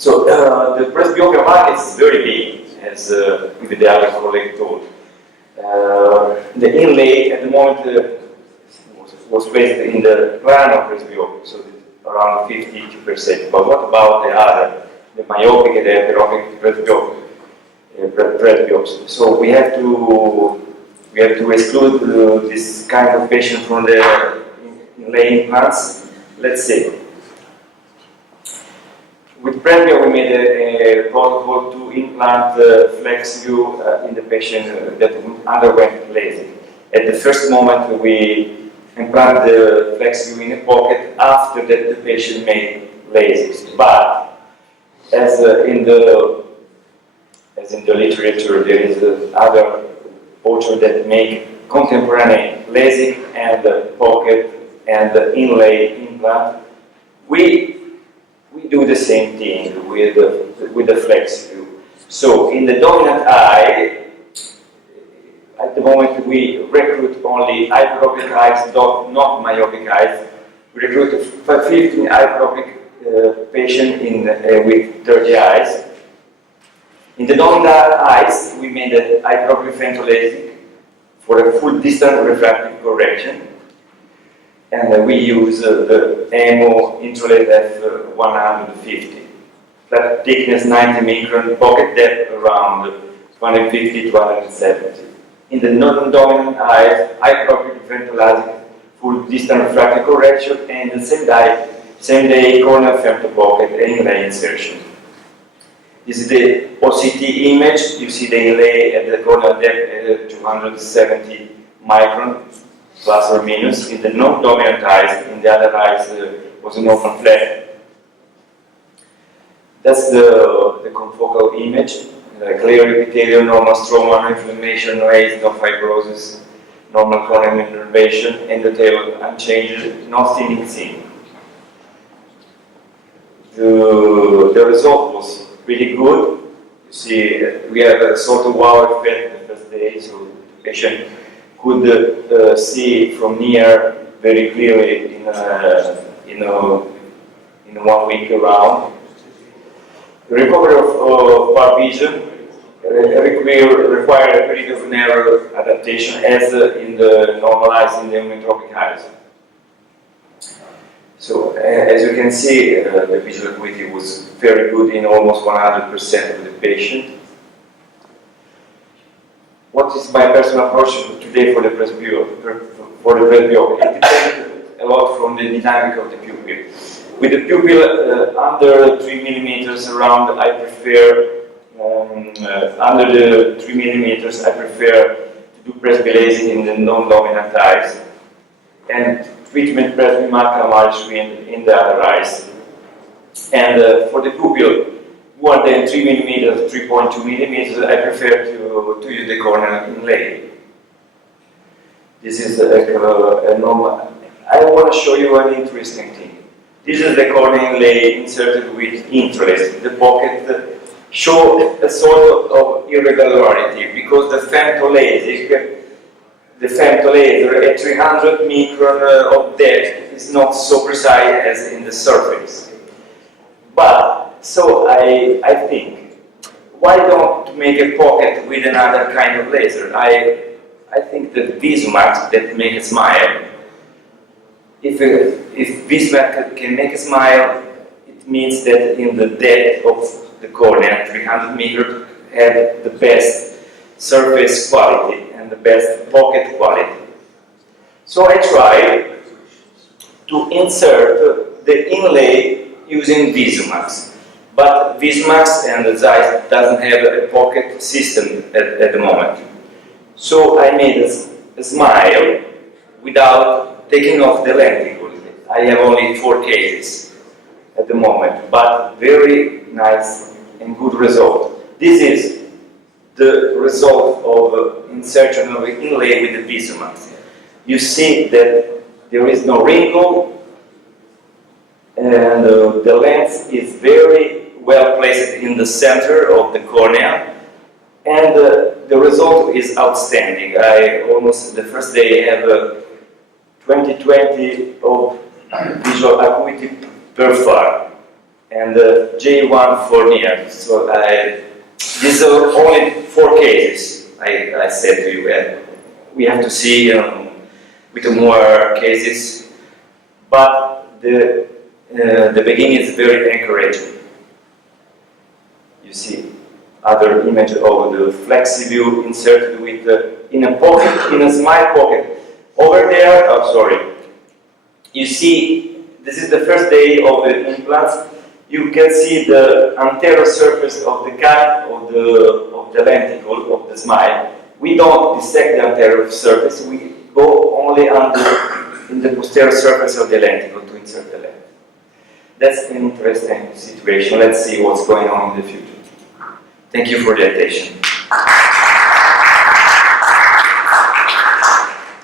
So the presbyopia market is very big, as the other colleague told. The inlay at the moment was placed in the plan of presbyopia, so around 52%. But what about the other, the myopic and the heteropic presbyopia? So we have to exclude this kind of patient from the inlay implants. Let's see. With presbyopia, we made a protocol to implant flex view in the patient that underwent LASIK. At the first moment, we implant the flex view in a pocket after that the patient made LASIK. But as in the literature, there is other authors that make contemporary LASIK and pocket and inlay implant. We do the same thing with the flex view. So in the dominant eye, at the moment we recruit only hyperopic eyes, not myopic eyes. We recruit 15 hyperopic patients with 30 eyes. In the dominant eyes, we made a hyperopic Fantozzi for a full distance refractive correction. And we use the AMO intralayer F150. Flat thickness 90 micron, pocket depth around 250 to 270. In the non-dominant eyes, hyperopic Femtolasik, full distance refractive correction, and the same day corneal femto pocket and inlay insertion. This is the OCT image. You see the inlay at the corneal depth 270 micron. Plus or minus. In the non-dominant eyes, in the other eyes was an open flap. That's the confocal image. Clear epithelial, normal stroma, no inflammation, no AIDS, no fibrosis, normal corneal innervation, endothelial unchanged, no thinning seen. The result was really good. You see, we have a sort of wow effect the first day, so the patient could see from near very clearly in 1 week around. Recovery of far vision require a period of narrow adaptation as in the normalized in the metropic eyes. So as you can see, the visual acuity was very good in almost 100% of the patient. What is my personal approach today for the presbyopia? It depends a lot from the dynamic of the pupil. With the pupil under 3 millimeters around, I prefer under the 3 millimeters. I prefer to do presbyopia in the non-dominant eyes and treatment presbyopia in the other eyes. And for the pupil, more than 3 millimeters, 3.2 millimeters, I prefer to use the corneal inlay. This is a normal. I want to show you an interesting thing. This is the corneal inlay inserted with intralays. The pocket show a sort of irregularity because the Femtolasik, the femtolaser at 300 micron of depth is not so precise as in the surface. But so I think, why don't make a pocket with another kind of laser? I think that Visumax that make a smile. If Visumax can make a smile, it means that in the depth of the cornea, 300 micron, have the best surface quality and the best pocket quality. So I tried to insert the inlay using Visumax. But Visumax and the Zeiss doesn't have a pocket system at the moment. So I made a smile without taking off the lenticle. I have only 4 cases at the moment, but very nice and good result. This is the result of insertion of an inlay with the Visumax. You see that there is no wrinkle and the lens is very well placed in the center of the cornea, and the result is outstanding. I almost the first day have 20/20 of visual acuity per far. and J1 for near. So these are only 4 cases, I said to you, and we have to see with more cases, but the beginning is very encouraging. You see other image of the flexible inserted with in a pocket, in a small pocket. Over there, oh sorry, you see this is the first day of the implants. You can see the anterior surface of the cap of the lenticle of the smile. We don't dissect the anterior surface. We go only in the posterior surface of the lenticle to insert the lens. That's an interesting situation. Let's see what's going on in the future. Thank you for the attention.